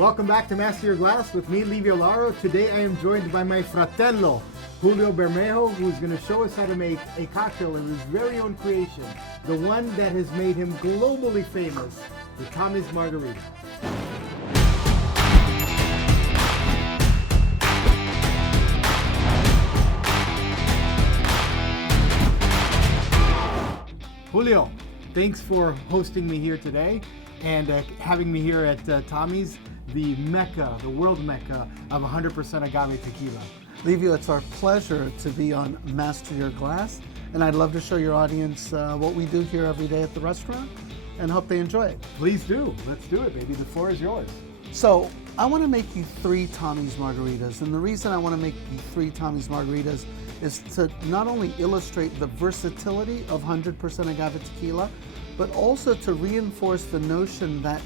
Welcome back to Master Your Glass with me, Livio Laro. Today I am joined by my Fratello, Julio Bermejo, who's going to show us how to make a cocktail of his very own creation, the one that has made him globally famous, the Tommy's Margarita. Julio, thanks for hosting me here today and having me here at Tommy's, the mecca, the world mecca of 100% agave tequila. Livio, it's our pleasure to be on Master Your Glass, and I'd love to show your audience what we do here every day at the restaurant, and hope they enjoy it. Please do. Let's do it, baby. The floor is yours. So, I want to make you 3 Tommy's Margaritas, and the reason I want to make you 3 Tommy's Margaritas is to not only illustrate the versatility of 100% agave tequila, but also to reinforce the notion that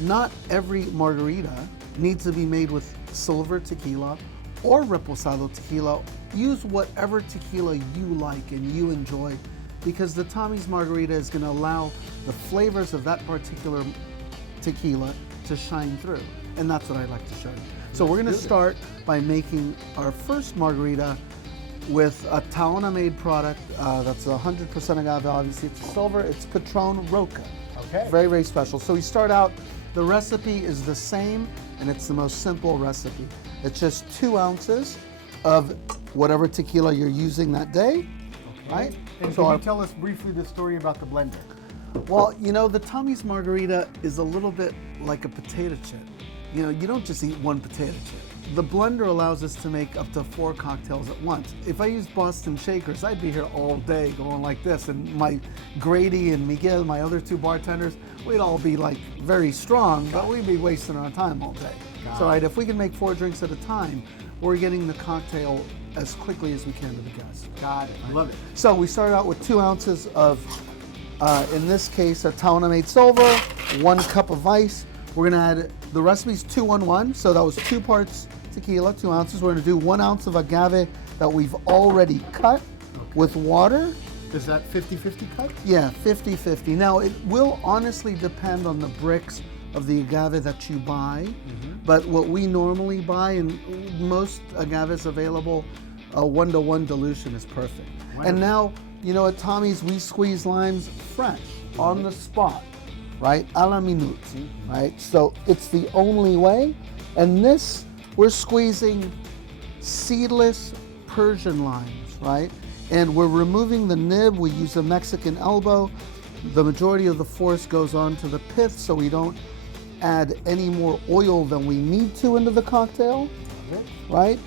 not every margarita needs to be made with silver tequila or reposado tequila. Use whatever tequila you like and you enjoy, because the Tommy's Margarita is going to allow the flavors of that particular tequila to shine through. And that's what I'd like to show you. So we're going to start by making our first margarita with a Taona-made product that's 100% agave. Obviously, it's silver. It's Patron Roca. Okay. Very, very special. So we start out, the recipe is the same, and it's the most simple recipe. It's just 2 ounces of whatever tequila you're using that day, right? And so can you tell us briefly the story about the blender? Well, you know, the Tommy's Margarita is a little bit like a potato chip. You know, you don't just eat one potato chip. The blender allows us to make up to 4 cocktails at once. If I used Boston shakers, I'd be here all day going like this, and my Grady and Miguel, my other 2 bartenders, we'd all be like very strong, but we'd be wasting our time all day. So right, if we can make 4 drinks at a time, we're getting the cocktail as quickly as we can to the guests. Got it. I love it. So we started out with 2 ounces of, in this case, a Taona-made silver, 1 cup of ice. We're gonna add, the recipe's 2-1-1, so that was 2 parts tequila, 2 ounces. We're gonna do 1 ounce of agave that we've already cut with water. Is that 50-50 cut? Yeah, 50-50. Now, it will honestly depend on the bricks of the agave that you buy, but what we normally buy, and most agaves available, a 1-to-1 dilution is perfect. Wonderful. And now, you know, at Tommy's, we squeeze limes fresh, on the spot, right? A la minute, right? So it's the only way. And this, we're squeezing seedless Persian limes, right? And we're removing the nib. We use a Mexican elbow. The majority of the force goes on to the pith, so we don't add any more oil than we need to into the cocktail, right?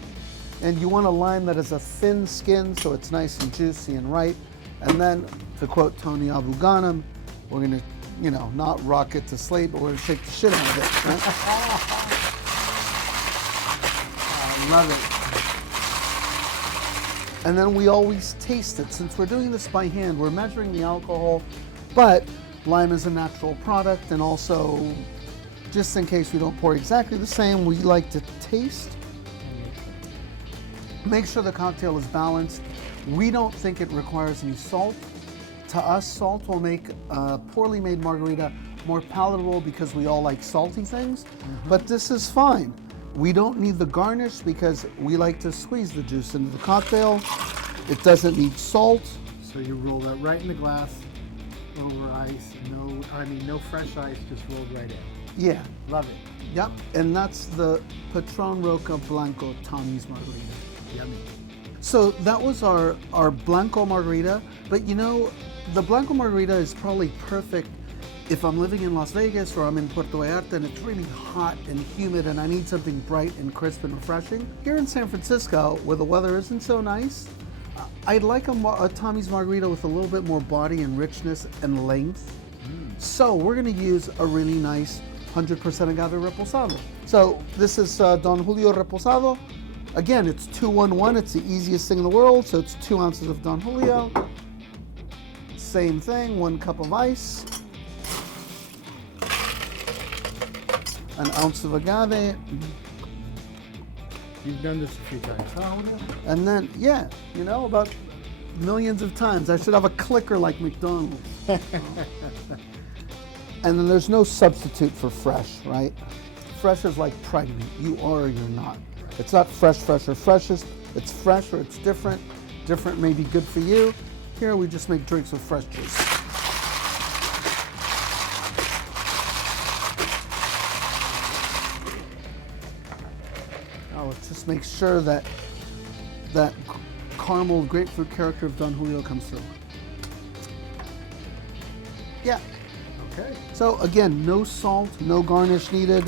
And you want a lime that has a thin skin, so it's nice and juicy and ripe. And then, to quote Tony Abu Ghanem, we're gonna, you know, not rock it to sleep, but we're gonna shake the shit out of it, right? I love it. And then we always taste it. Since we're doing this by hand, we're measuring the alcohol, but lime is a natural product, and also, just in case we don't pour exactly the same, we like to taste. Make sure the cocktail is balanced. We don't think it requires any salt. To us, salt will make a poorly made margarita more palatable because we all like salty things, but this is fine. We don't need the garnish because we like to squeeze the juice into the cocktail. It doesn't need salt. So you roll that right in the glass over ice. No fresh ice, just rolled right in. Yeah. Love it. Yep. And that's the Patron Roca Blanco Tommy's Margarita. Yummy. So that was our Blanco Margarita, but you know, the Blanco Margarita is probably perfect if I'm living in Las Vegas or I'm in Puerto Vallarta and it's really hot and humid and I need something bright and crisp and refreshing. Here in San Francisco, where the weather isn't so nice, I'd like a Tommy's Margarita with a little bit more body and richness and length. So we're gonna use a really nice 100% agave reposado. So this is Don Julio Reposado. Again, it's 2-1-1. It's the easiest thing in the world. So it's 2 ounces of Don Julio. Same thing, 1 cup of ice. An ounce of agave. You've done this a few times, huh, Julio? And then, yeah, you know, about millions of times. I should have a clicker like McDonald's. And then there's no substitute for fresh, right? fresh is like pregnant. You are or you're not. It's not fresh, fresh, or freshest. It's fresh or it's different. Different may be good for you. Here we just make drinks with fresh juice. Now let's just make sure that that caramel grapefruit character of Don Julio comes through. Yeah. Okay. So again, no salt, no garnish needed,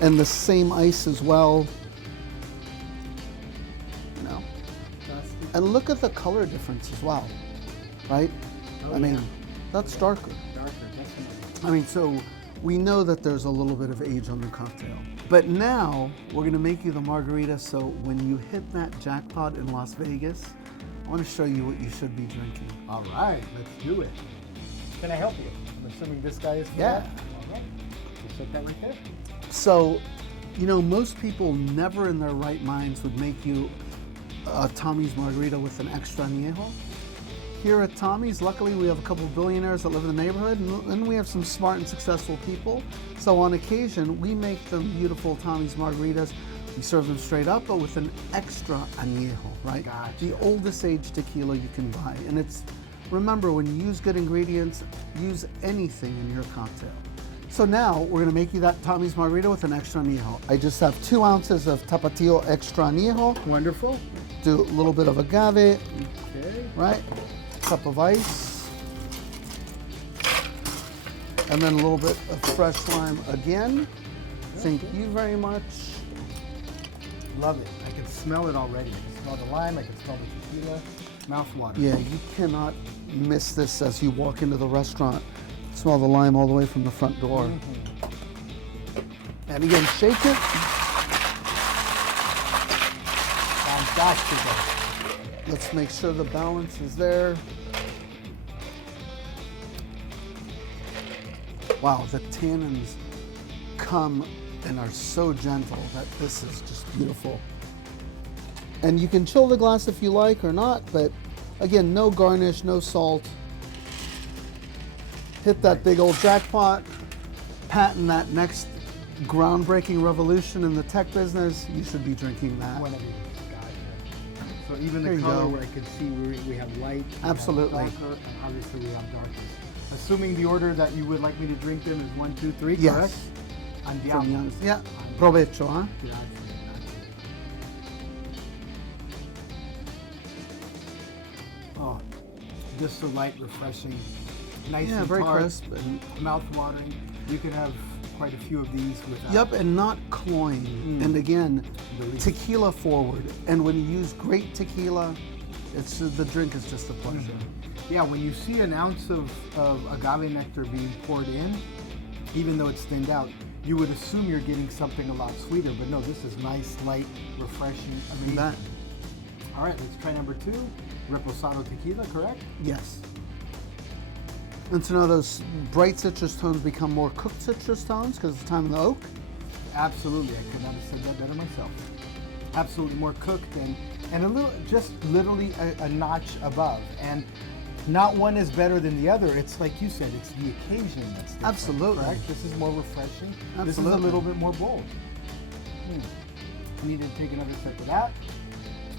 and the same ice as well. And look at the color difference as well, right? Oh, I mean, yeah. that's darker. Darker, definitely. I mean, so we know that there's a little bit of age on the cocktail. But now we're gonna make you the margarita, so when you hit that jackpot in Las Vegas, I wanna show you what you should be drinking. All right, let's do it. Can I help you? I'm assuming this guy is for Yeah. that? All right, we'll set that right there. So, you know, most people never in their right minds would make you Tommy's Margarita with an Extra Añejo. Here at Tommy's, luckily we have a couple of billionaires that live in the neighborhood, and we have some smart and successful people. So on occasion, we make them beautiful Tommy's Margaritas. We serve them straight up, but with an Extra Añejo, right? Gotcha. The oldest age tequila you can buy. And it's, remember, when you use good ingredients, use anything in your cocktail. So now we're gonna make you that Tommy's Margarita with an Extra Añejo. I just have 2 ounces of Tapatio Extra Añejo. Wonderful. Do a little bit of agave, Okay. right? Cup of ice. And then a little bit of fresh lime again. Thank you very much. Love it. I can smell it already. I can smell the lime. I can smell the tequila. Mouthwater. Yeah, you cannot miss this as you walk into the restaurant. Smell the lime all the way from the front door. And again, shake it. Fantastic. Let's make sure the balance is there. Wow, the tannins come and are so gentle that this is just beautiful. And you can chill the glass if you like or not, but again, no garnish, no salt. Hit that big old jackpot, patent that next groundbreaking revolution in the tech business. You should be drinking that. Whenever you gotcha. So even There the you color go. where I can see we have light, Absolutely. we have darker, and obviously we have darker. Assuming the order that you would like me to drink them is 1, 2, 3, Yes. correct? Andiamo. From young, yeah, provecho, huh? Grazie. Oh, just so light, refreshing, nice Yeah, and very tart, crisp. And, mouth-watering. You could have quite a few of these without. yep, and not cloying. And again, Delicious. tequila forward. And when you use great tequila, it's the drink is just a pleasure. Yeah, when you see an ounce of agave nectar being poured in, even though it's thinned out, you would assume you're getting something a lot sweeter, but no, this is nice, light, refreshing, amazing. That, All right, let's try number 2, Reposado Tequila, correct? yes. And so now those bright citrus tones become more cooked citrus tones because it's the time of the oak. Absolutely, I could not have said that better myself. Absolutely more cooked and a little, just literally a notch above. And not one is better than the other. It's like you said, it's the occasion that's different. Absolutely. Correct? This is more refreshing. This is a Absolutely. little bit more bold. I need to take another sip of that.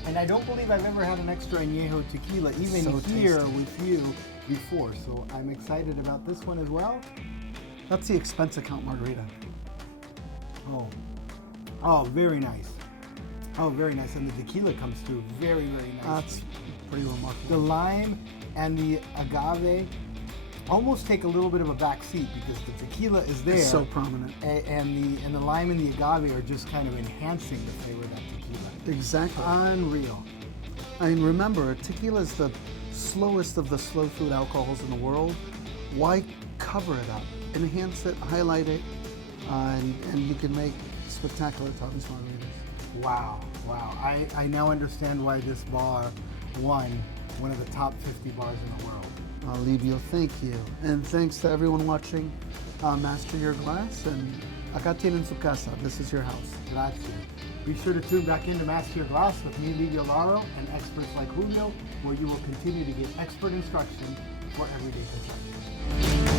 And I don't believe I've ever had an Extra Añejo tequila, even So here tasty. with you before. So I'm excited about this one as well. That's the expense account margarita. Oh, very nice. Oh, very nice. And the tequila comes through very, very nice. That's pretty The remarkable. lime and the agave almost take a little bit of a back seat because the tequila is there. It's so prominent. And the lime and the agave are just kind of enhancing the flavor of that tequila. Exactly. Unreal. I mean, remember, tequila is the slowest of the slow food alcohols in the world. Why cover it up? Enhance it, highlight it, and you can make spectacular Tommy's margaritas. Wow, wow. I now understand why this bar won one of the top 50 bars in the world. Livio, thank you. And thanks to everyone watching Master Your Glass. And acá tienen su casa. This is your house. Grazie. Be sure to tune back into Master Your Glass with me, Livio Laro, and experts like Julio, where you will continue to get expert instruction for everyday consumption.